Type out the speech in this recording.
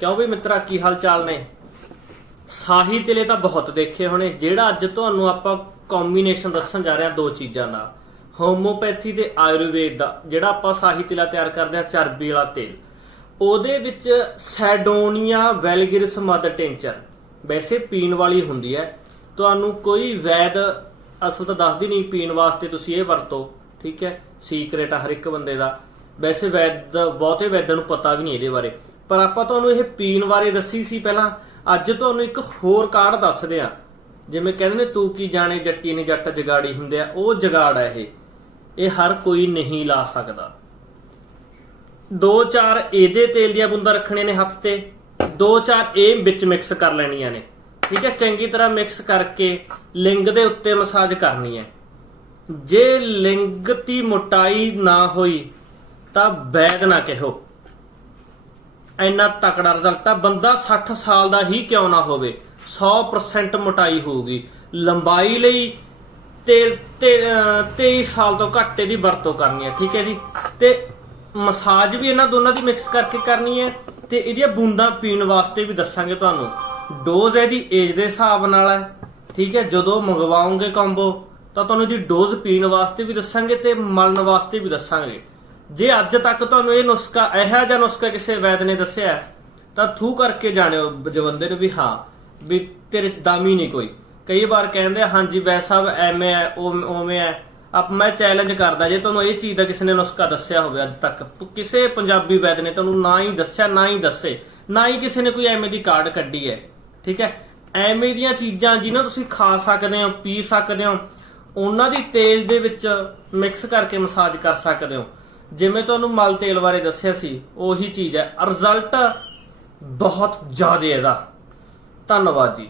ਕਿਉਂ ਵੀ ਮਿੱਤਰਾ, ਕੀ ਹਾਲ ਚਾਲ ਨੇ? ਸਾਹੀ ਤਿਲੇ ਤਾਂ ਬਹੁਤ ਦੇਖੇ ਹੋਣੇ, ਜਿਹੜਾ ਅੱਜ ਤੁਹਾਨੂੰ ਆਪਾਂ ਕੰਬੀਨੇਸ਼ਨ ਦੱਸਣ ਜਾ ਰਹੇ ਹਾਂ ਦੋ ਚੀਜ਼ਾਂ ਦਾ ਹੋਮੋਪੈਥੀ ਤੇ ਆਯੁਰਵੇਦ ਦਾ, ਜਿਹੜਾ ਆਪਾਂ ਸਾਹੀ ਤਿਲਾ ਤਿਆਰ ਕਰਦੇ ਹਾਂ, ਚਰਬੀ ਵਾਲਾ ਤੇਲ। ਉਹਦੇ ਵਿੱਚ ਸੈਡੋਨੀਆ ਵੈਲਗਿਰਿਸ ਮਦ ਟੈਂਚਰ, ਵੈਸੇ ਪੀਣ ਵਾਲੀ ਹੁੰਦੀ ਹੈ। ਤੁਹਾਨੂੰ ਕੋਈ ਵੈਦ ਅਸਲ ਤਾਂ ਦੱਸਦੀ ਨਹੀਂ, ਪੀਣ ਵਾਸਤੇ ਤੁਸੀਂ ਇਹ ਵਰਤੋ, ਠੀਕ ਹੈ? ਸੀਕ੍ਰੇਟ ਆ ਹਰ ਇੱਕ ਬੰਦੇ ਦਾ। ਵੈਸੇ ਵੈਦ, ਬਹੁਤੇ ਵੈਦਾਂ ਨੂੰ ਪਤਾ ਵੀ ਨਹੀਂ ਇਹਦੇ ਬਾਰੇ। ਪਰ ਆਪਾਂ ਤੁਹਾਨੂੰ ਇਹ ਪੀਣ ਬਾਰੇ ਦੱਸੀ ਸੀ ਪਹਿਲਾਂ। ਅੱਜ ਤੁਹਾਨੂੰ ਇੱਕ ਹੋਰ ਕਾਰਡ ਦੱਸਦੇ ਆ ਜਿਵੇਂ ਕਹਿੰਦੇ ਨੇ, ਤੂੰ ਕੀ ਜਾਣੇ ਜੱਟੀ ਨੇ ਜੱਟ, ਜਗਾੜੀ ਹੁੰਦੇ ਆ। ਉਹ ਜਗਾੜ ਹੈ ਇਹ। ਇਹ ਹਰ ਕੋਈ ਨਹੀਂ ਲਾ ਸਕਦਾ। ਦੋ ਚਾਰ ਇਹਦੇ ਤੇਲ ਦੀਆਂ ਬੂੰਦਾਂ ਰੱਖਣੇ ਨੇ ਹੱਥ ਤੇ। ਦੋ ਚਾਰ ਇਹ ਵਿੱਚ ਮਿਕਸ ਕਰ ਲੈਣੀਆਂ ਨੇ। ਠੀਕ ਹੈ, ਚੰਗੀ ਤਰ੍ਹਾਂ ਮਿਕਸ ਕਰਕੇ ਲਿੰਗ ਦੇ ਉੱਤੇ ਮਸਾਜ ਕਰਨੀ ਹੈ। ਜੇ ਲਿੰਗ ਦੀ ਮੋਟਾਈ ਨਾ ਹੋਈ, ਤਾਂ ਬੈਦ ਨਾ ਕਹੋ। ਇੰਨਾ ਤਕੜਾ ਰਿਜ਼ਲਟ ਆ, ਬੰਦਾ 60 ਸਾਲ ਦਾ ਹੀ ਕਿਉਂ ਨਾ ਹੋਵੇ? 100% ਮੋਟਾਈ ਹੋਊਗੀ। ਲੰਬਾਈ ਲਈ ਤੇ 23 ਸਾਲ ਤੋਂ ਘੱਟ ਦੀ ਵਰਤੋਂ ਕਰਨੀ ਹੈ, ਠੀਕ ਹੈ ਜੀ? ਤੇ ਮਸਾਜ ਵੀ ਇਹਨਾਂ ਦੋਨਾਂ ਦੀ ਮਿਕਸ ਕਰਕੇ ਕਰਨੀ ਹੈ। ਤੇ ਇਹਦੀਆਂ ਬੂੰਦਾਂ ਪੀਣ ਵਾਸਤੇ ਵੀ ਦੱਸਾਂਗੇ ਤੁਹਾਨੂੰ। ਡੋਜ਼ ਇਹਦੀ ਏਜ ਦੇ ਹਿਸਾਬ ਨਾਲ ਹੈ, ਠੀਕ ਹੈ? ਜਦੋਂ ਮੰਗਵਾਓਗੇ ਕੰਬੋ ਤਾਂ ਤੁਹਾਨੂੰ ਇਹਦੀ ਡੋਜ਼ ਪੀਣ ਵਾਸਤੇ ਵੀ ਦੱਸਾਂਗੇ ਤੇ ਮਲਣ ਵਾਸਤੇ ਵੀ ਦੱਸਾਂਗੇ। ਜੇ ਅੱਜ ਤੱਕ ਤੁਹਾਨੂੰ ਇਹ ਨੁਸਖਾ, ਇਹੋ ਜਿਹਾ ਨੁਸਖਾ ਕਿਸੇ ਵੈਦ ਨੇ ਦੱਸਿਆ ਤਾਂ ਥੂ ਕਰਕੇ ਜਾਣਿਓ ਜਵੰਦੇ ਨੂੰ ਵੀ ਹਾਂ, ਵੀ ਤੇਰੇ ਚ ਦਾਮੀ ਨਹੀਂ ਕੋਈ। ਕਈ ਵਾਰ ਕਹਿੰਦੇ ਹਾਂਜੀ ਵੈ ਸਾਹਿਬ ਐਵੇਂ ਹੈ, ਉਹ ਉਵੇਂ ਹੈ। ਆਪ ਮੈਂ ਚੈਲੰਜ ਕਰਦਾ, ਜੇ ਤੁਹਾਨੂੰ ਇਹ ਚੀਜ਼ ਦਾ ਕਿਸੇ ਨੇ ਨੁਸਖਾ ਦੱਸਿਆ ਹੋਵੇ ਅੱਜ ਤੱਕ ਕਿਸੇ ਪੰਜਾਬੀ ਵੈਦ ਨੇ ਤੁਹਾਨੂੰ ਨਾ ਹੀ ਦੱਸਿਆ, ਨਾ ਹੀ ਦੱਸੇ, ਨਾ ਹੀ ਕਿਸੇ ਨੇ ਕੋਈ ਐਵੇਂ ਦੀ ਕਾਰਡ ਕੱਢੀ ਹੈ, ਠੀਕ ਹੈ? ਐਵੇਂ ਦੀਆਂ ਚੀਜ਼ਾਂ ਜਿਹਨਾਂ ਤੁਸੀਂ ਖਾ ਸਕਦੇ ਹੋ, ਪੀ ਸਕਦੇ ਹੋ, ਉਹਨਾਂ ਦੀ ਤੇਲ ਦੇ ਵਿੱਚ ਮਿਕਸ ਕਰਕੇ ਮਸਾਜ ਕਰ ਸਕਦੇ ਹੋ। ਜਿਵੇਂ ਤੁਹਾਨੂੰ ਮਲ ਤੇਲ ਬਾਰੇ ਦੱਸਿਆ ਸੀ, ਉਹੀ ਚੀਜ਼ ਹੈ। ਰਿਜ਼ਲਟ ਬਹੁਤ ਜ਼ਿਆਦਾ ਇਹਦਾ। ਧੰਨਵਾਦ ਜੀ।